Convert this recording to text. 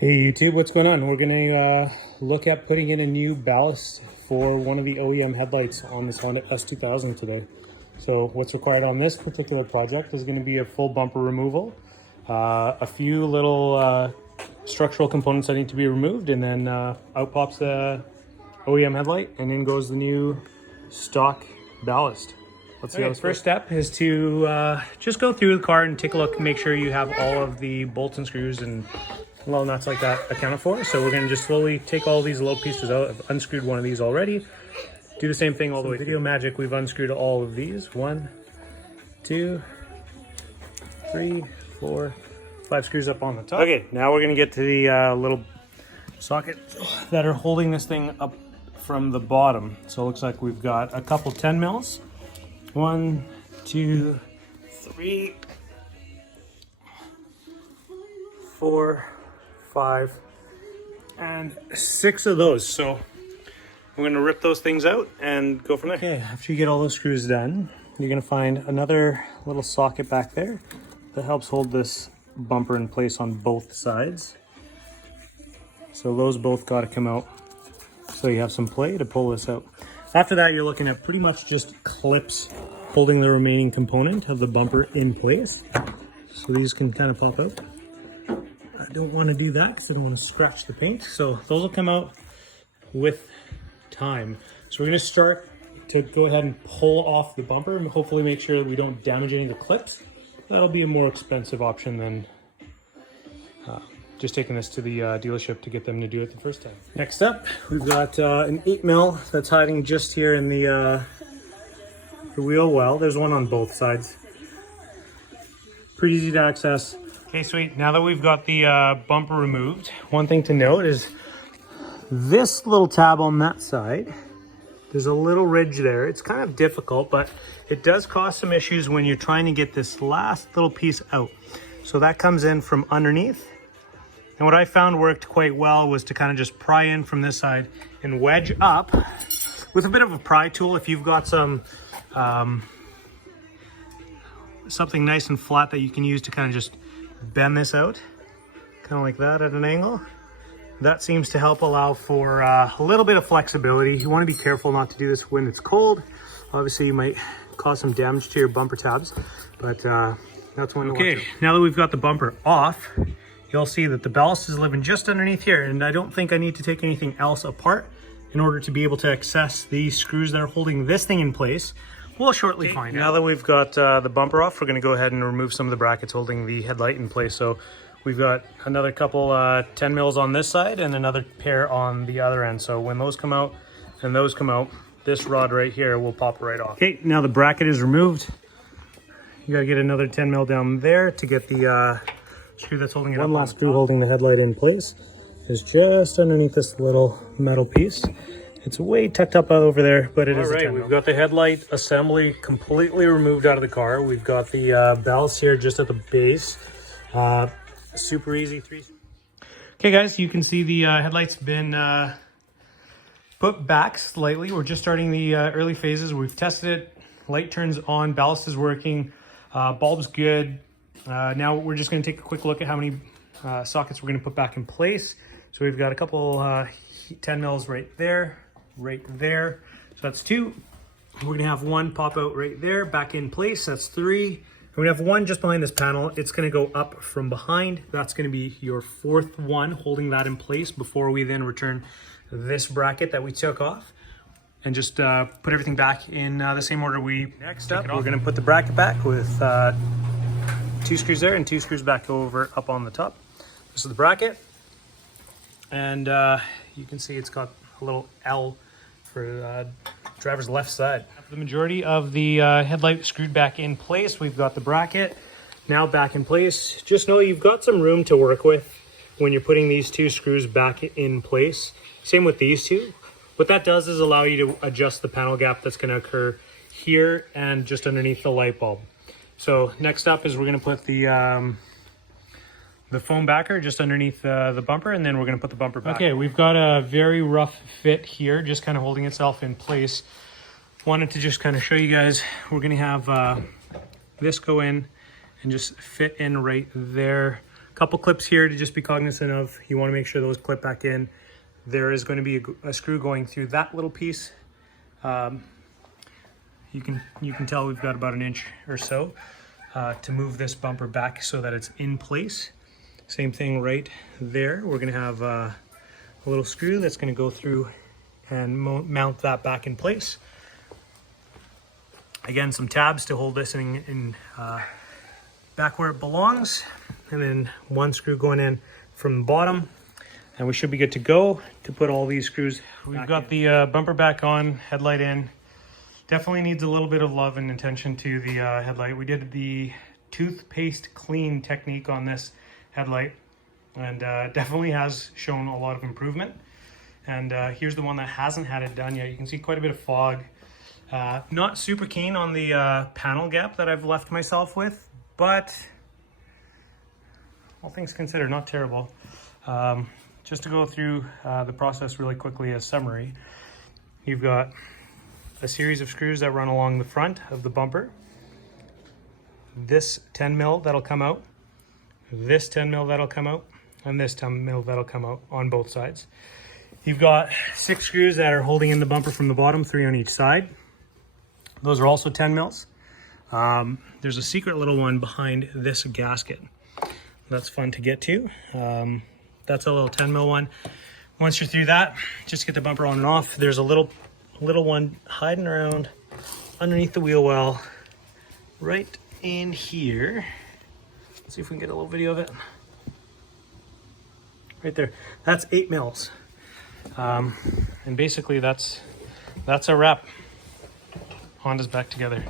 Hey YouTube, what's going on? We're going to look at putting in a new ballast for one of the OEM headlights on this Honda S2000 today. So what's required on this particular project is going to be a full bumper removal, a few little structural components that need to be removed, and then out pops the OEM headlight, and in goes the new stock ballast. Let's see. Okay, first step is to just go through the car and take a look, make sure you have all of the bolts and screws and little nuts like that accounted for. So we're going to just slowly take all these little pieces out. I've unscrewed one of these already. Do the same thing all the way. Video magic, we've unscrewed all of these. 1, 2, 3, 4, 5 screws up on the top. Okay, now we're going to get to the little sockets that are holding this thing up from the bottom. So it looks like we've got a couple 10 mils. 1, 2, 3, 4, 5, and 6 of those. So we're going to rip those things out and go from there. Okay, after you get all those screws done, you're going to find another little socket back there that helps hold this bumper in place on both sides. So those both got to come out so you have some play to pull this out. After that, you're looking at pretty much just clips holding the remaining component of the bumper in place. So these can kind of pop out. I don't want to do that because I don't want to scratch the paint. So those will come out with time. So we're going to start to go ahead and pull off the bumper and hopefully make sure that we don't damage any of the clips. That'll be a more expensive option than just taking this to the dealership to get them to do it the first time. Next up, we've got an 8 mil that's hiding just here in the wheel well. There's one on both sides. Pretty easy to access. Okay, sweet. Now that we've got the bumper removed, one thing to note is this little tab on that side, there's a little ridge there. It's kind of difficult, but it does cause some issues when you're trying to get this last little piece out. So that comes in from underneath. And what I found worked quite well was to kind of just pry in from this side and wedge up with a bit of a pry tool. If you've got some something nice and flat that you can use to kind of just bend this out, kind of like that at an angle. That seems to help allow for a little bit of flexibility. You want to be careful not to do this when it's cold. Obviously you might cause some damage to your bumper tabs, but that's one. Okay, now that we've got the bumper off, you'll see that the ballast is living just underneath here, and I don't think I need to take anything else apart in order to be able to access the screws that are holding this thing in place. We'll shortly find out. Now that we've got the bumper off, we're going to go ahead and remove some of the brackets holding the headlight in place. So we've got another couple 10 mils on this side and another pair on the other end. So when those come out and those come out, this rod right here will pop right off. Okay, now the bracket is removed. You got to get another 10 mil down there to get the screw that's holding it up. One last screw holding the headlight in place is just underneath this little metal piece. It's way tucked up out over there, but it is. All right, we've got the headlight assembly completely removed out of the car. We've got the ballast here just at the base. Super easy. Okay, guys, you can see the headlight's been put back slightly. We're just starting the early phases. We've tested it. Light turns on, ballast is working, bulb's good. Now we're just going to take a quick look at how many sockets we're going to put back in place. So we've got a couple 10 mils right there. So that's 2. We're going to have 1 pop out right there, back in place. That's 3. And we have 1 just behind this panel. It's going to go up from behind. That's going to be your 4th one, holding that in place before we then return this bracket that we took off. And just put everything back in the same order we next up. We're going to put the bracket back with 2 screws there and 2 screws back over up on the top. This is the bracket. And you can see it's got a little L for driver's left side. The majority of the headlight screwed back in place. We've got the bracket now back in place. Just know you've got some room to work with when you're putting these 2 screws back in place. Same with these 2. What that does is allow you to adjust the panel gap that's going to occur here and just underneath the light bulb. So next up is we're going to put the foam backer just underneath the bumper, and then we're going to put the bumper back. Okay, we've got a very rough fit here, just kind of holding itself in place. Wanted to just kind of show you guys, we're going to have this go in and just fit in right there. Couple clips here to just be cognizant of. You want to make sure those clip back in. There is going to be a screw going through that little piece. You can tell we've got about an inch or so to move this bumper back so that it's in place. Same thing right there. We're going to have a little screw that's going to go through and mount that back in place. Again, some tabs to hold this in back where it belongs, and then one screw going in from the bottom, and we should be good to go to put all these screws. We've got the bumper back on, headlight in. Definitely needs a little bit of love and attention to the headlight. We did the toothpaste clean technique on this headlight, and definitely has shown a lot of improvement. And here's the one that hasn't had it done yet. You can see quite a bit of fog. Not super keen on the panel gap that I've left myself with, but all things considered, not terrible. Just to go through the process really quickly as summary, you've got a series of screws that run along the front of the bumper. This 10 mil that'll come out, this 10 mil that'll come out, and this 10 mil that'll come out on both sides. You've got 6 screws that are holding in the bumper from the bottom, 3 on each side. Those are also 10 mils. There's a secret little one behind this gasket. That's fun to get to. That's a little 10 mil one. Once you're through that, just get the bumper on and off. There's a little one hiding around underneath the wheel well right in here. Let's see if we can get a little video of it. Right there. That's 8 mils. And basically that's a wrap. Honda's back together.